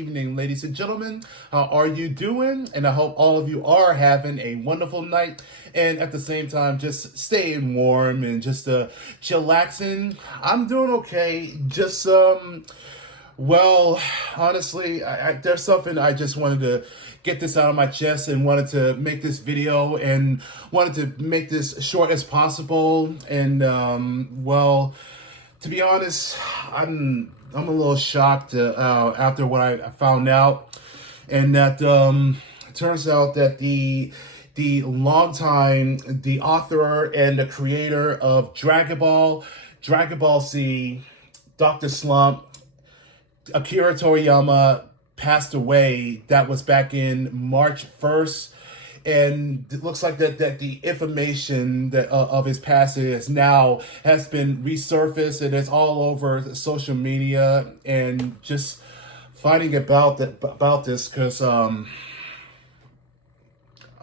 evening, ladies and gentlemen. How are you doing? And I hope all of you are having a wonderful night and at the same time just staying warm and just chillaxing. I'm doing okay. Just well, honestly, there's something I just wanted to get this out of my chest and wanted to make this video and wanted to make this short as possible. And well, to be honest, I'm a little shocked after what I found out, and that it turns out that the author and the creator of Dragon Ball Z, Dr. Slump, Akira Toriyama, passed away. That was back in March 1st. And it looks like that the information that of his passing has been resurfaced, and it's all over social media, and just finding about this because I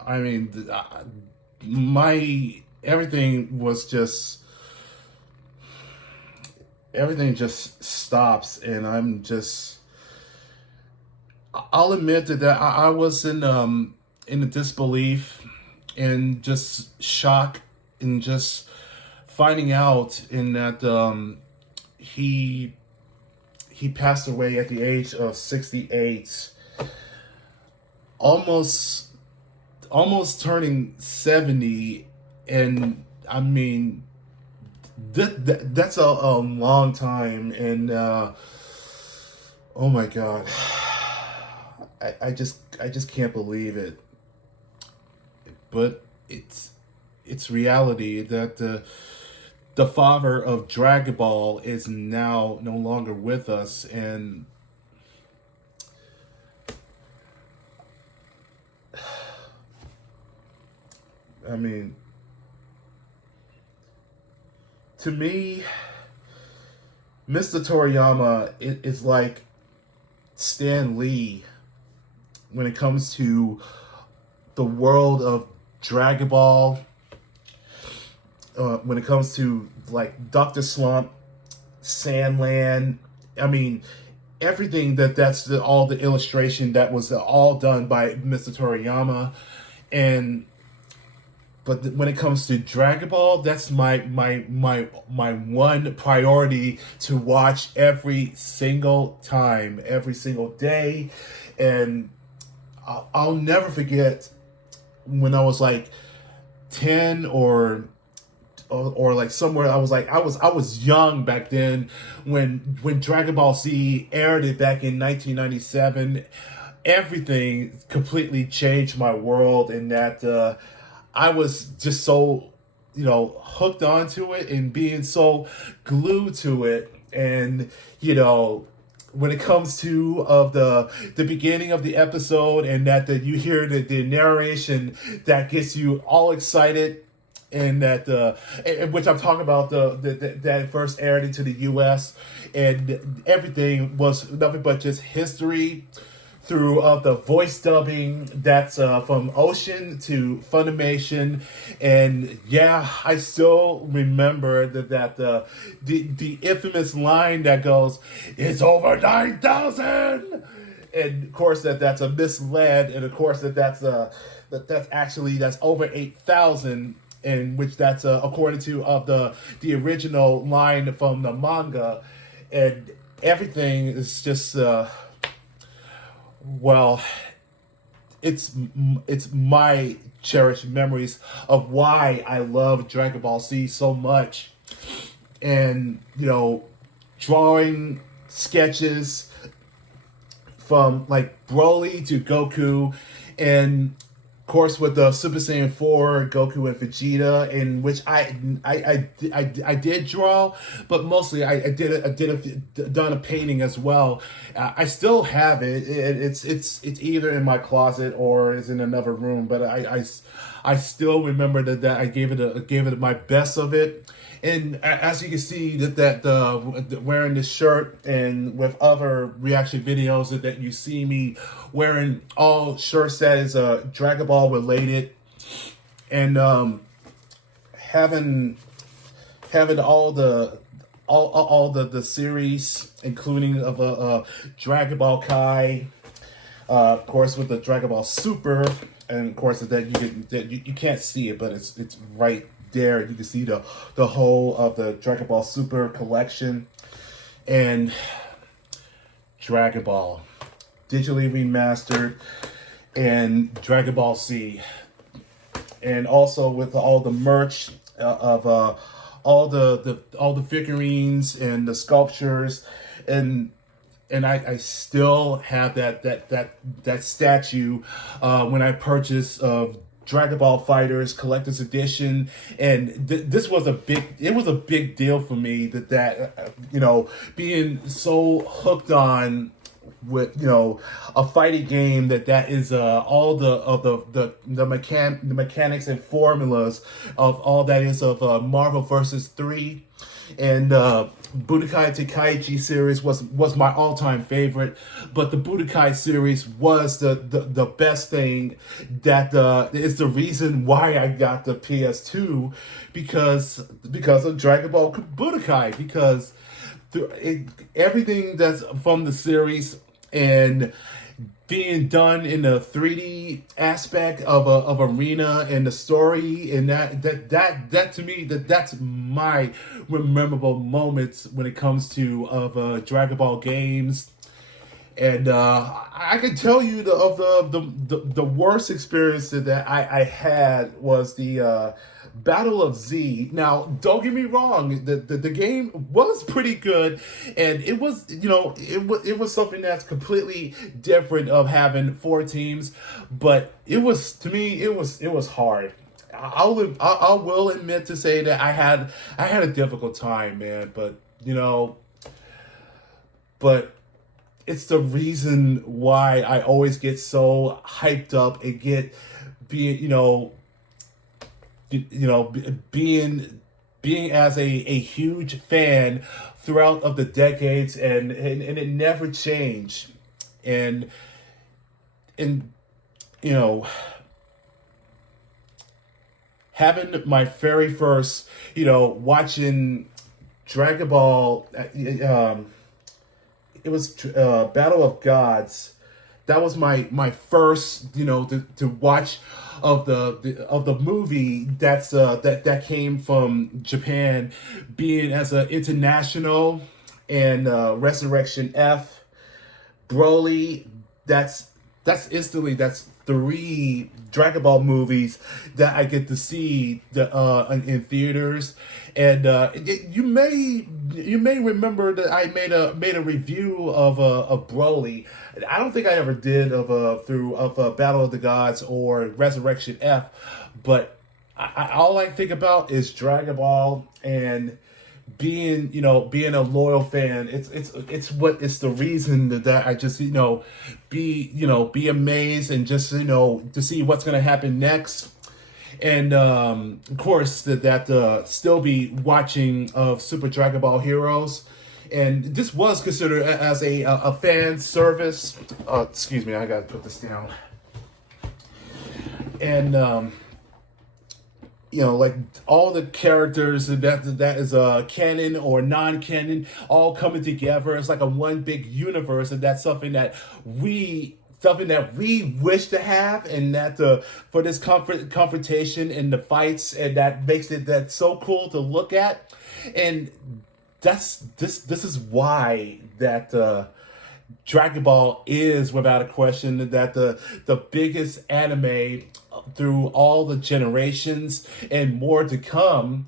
mean my everything just stops, and I'll admit that I was in the disbelief and just shock and just finding out in that he passed away at the age of 68, almost turning 70. And I mean that's a long time. And oh my god, I just can't believe it. But it's reality that the father of Dragon Ball is now no longer with us. And I mean, to me, Mr. Toriyama is like Stan Lee when it comes to the world of Dragon Ball, when it comes to like Dr. Slump, Sandland. I mean, everything that's all the illustration that was all done by Mr. Toriyama. But when it comes to Dragon Ball, that's my one priority to watch every single time, every single day. And I'll never forget when I was like 10 or like somewhere. I was young back then when Dragon Ball Z aired it back in 1997. Everything completely changed my world, and that I was just so hooked onto it and being so glued to it. And when it comes to the beginning of the episode, and that you hear the narration that gets you all excited, and that which I'm talking about that first aired into the U.S., and everything was nothing but just history through the voice dubbing that's from Ocean to Funimation. And yeah, I still remember that the infamous line that goes, "It's over 9,000," and of course that's a misled, and of course that's over 8,000, in which that's according to the original line from the manga. And everything is just well, it's my cherished memories of why I love Dragon Ball Z so much. And drawing sketches from like Broly to Goku, and of course with the Super Saiyan 4 Goku and Vegeta, in which I did draw, but mostly I done a painting as well. I still have it. It's either in my closet or is in another room. But I still remember that I gave it my best of it. And as you can see, that wearing this shirt, and with other reaction videos that you see me wearing all shirts that is Dragon Ball related, and having all the all the series, including of Dragon Ball Kai, of course with the Dragon Ball Super, and of course that you can't see it, but it's right there. You can see the whole of the Dragon Ball Super collection, and Dragon Ball digitally remastered, and Dragon Ball Z, and also with all the merch of all the figurines and the sculptures, and I still have that statue when I purchased of Dragon Ball Fighters Collector's Edition, and this was a big deal for me that being so hooked on with a fighting game that is all the mechanics and formulas of all that is of Marvel versus 3, and Budokai Tenkaichi series was my all-time favorite, but the Budokai series was the best thing. That is the reason why I got the PS2, because of Dragon Ball Budokai, because everything that's from the series and being done in the 3D aspect of arena and the story, and that to me, that's my memorable moments when it comes to Dragon Ball games. And I can tell you the worst experience that I had was the Battle of Z. Now, don't get me wrong, the game was pretty good, and it was it was something that's completely different of having 4 teams, but it was, to me, it was hard. I will admit to say that I had a difficult time, man, but it's the reason why I always get so hyped up and get being as a huge fan throughout of the decades, and it never changed, and having my very first watching Dragon Ball, it was Battle of Gods. That was my first to watch of the movie that came from Japan, being as an international, and Resurrection F, Broly. That's 3 Dragon Ball movies that I get to see in theaters. And you may remember that I made a review of Broly. I don't think I ever did of Battle of the Gods or Resurrection F, but all I think about is Dragon Ball, and being a loyal fan. It's the reason that I just be amazed, and just to see what's gonna happen next. And of course that still be watching of Super Dragon Ball Heroes, and this was considered as a fan service. Excuse me, I gotta put this down. And like all the characters that is canon or non-canon all coming together. It's like a one big universe, and that's something that we wish to have, and that for this confrontation and the fights, and that makes it that's so cool to look at. And this is why that Dragon Ball is, without a question, that the biggest anime through all the generations, and more to come.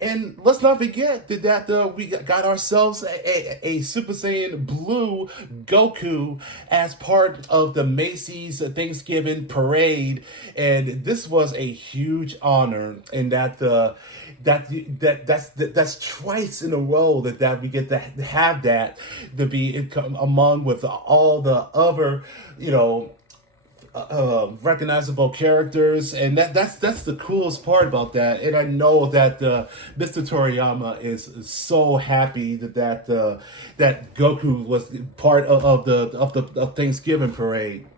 And let's not forget that we got ourselves a Super Saiyan Blue Goku as part of the Macy's Thanksgiving parade, and this was a huge honor. And that's twice in a row that we get to have that, to be among with all the other recognizable characters, and that's the coolest part about that. And I know that Mr. Toriyama is so happy that Goku was part of the Thanksgiving parade.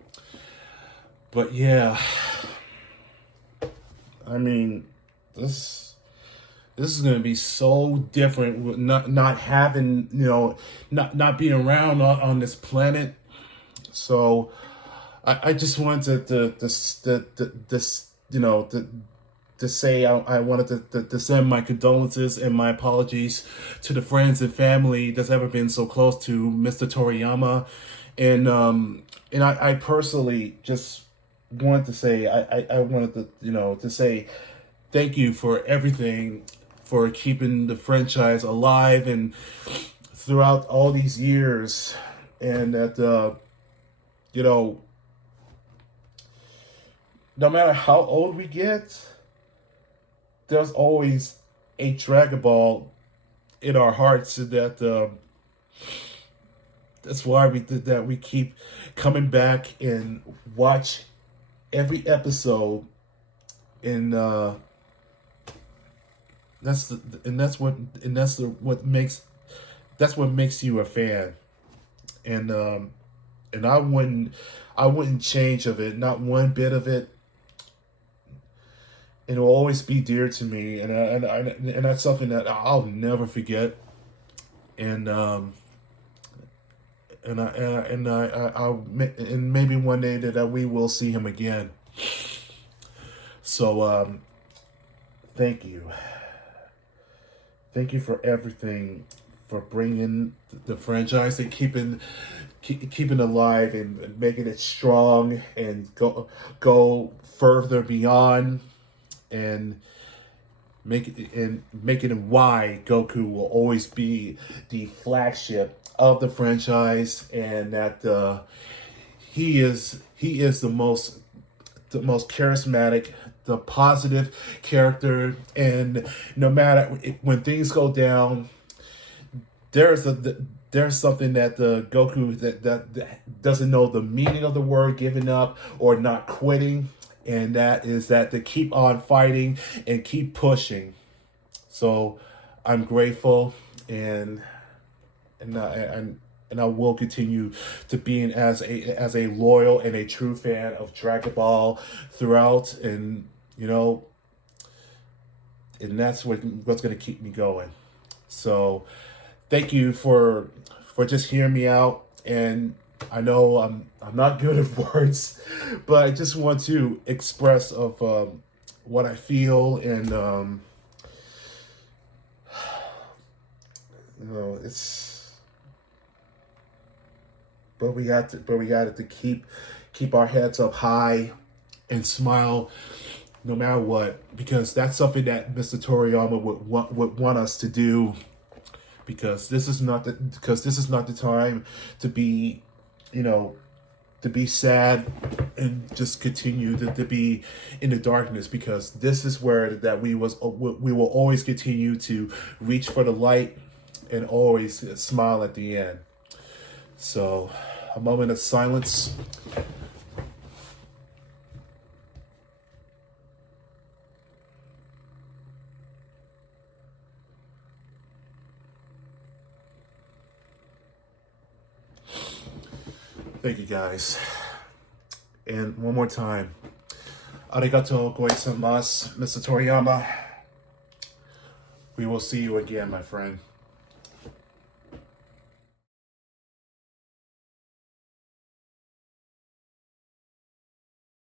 But yeah, I mean, this This is going to be so different with not having, not being around on this planet. So I just wanted to say I wanted to send my condolences and my apologies to the friends and family that's ever been so close to Mr. Toriyama, and I personally just wanted to say I wanted to to say thank you for everything, for keeping the franchise alive and throughout all these years, and that you know no matter how old we get, there's always a Dragon Ball in our hearts, and that's why we keep coming back and watch every episode, and that's what makes you a fan, and I wouldn't change of it, not one bit of it. It'll always be dear to me, and that's something that I'll never forget. And and maybe one day that we will see him again. So thank you for everything, for bringing the franchise and keeping alive and making it strong and go further beyond, and making it why Goku will always be the flagship of the franchise, and that he is the most charismatic, the positive character, and no matter when things go down, there's something that the Goku that doesn't know the meaning of the word giving up or not quitting, and that is that to keep on fighting and keep pushing. So I'm grateful, and I will continue to being as a loyal and a true fan of Dragon Ball throughout, and and that's what's going to keep me going. So thank you for just hearing me out, and I know I'm not good at words, but I just want to express of what I feel, and it's. But we got to keep our heads up high and smile no matter what, because that's something that Mr. Toriyama would want us to do. Because this is not the time to be, to be sad and just continue to be in the darkness, because this is where that we will always continue to reach for the light and always smile at the end. So, a moment of silence. Thank you, guys. And one more time. Arigatou goizaimasu, Mr. Toriyama. We will see you again, my friend.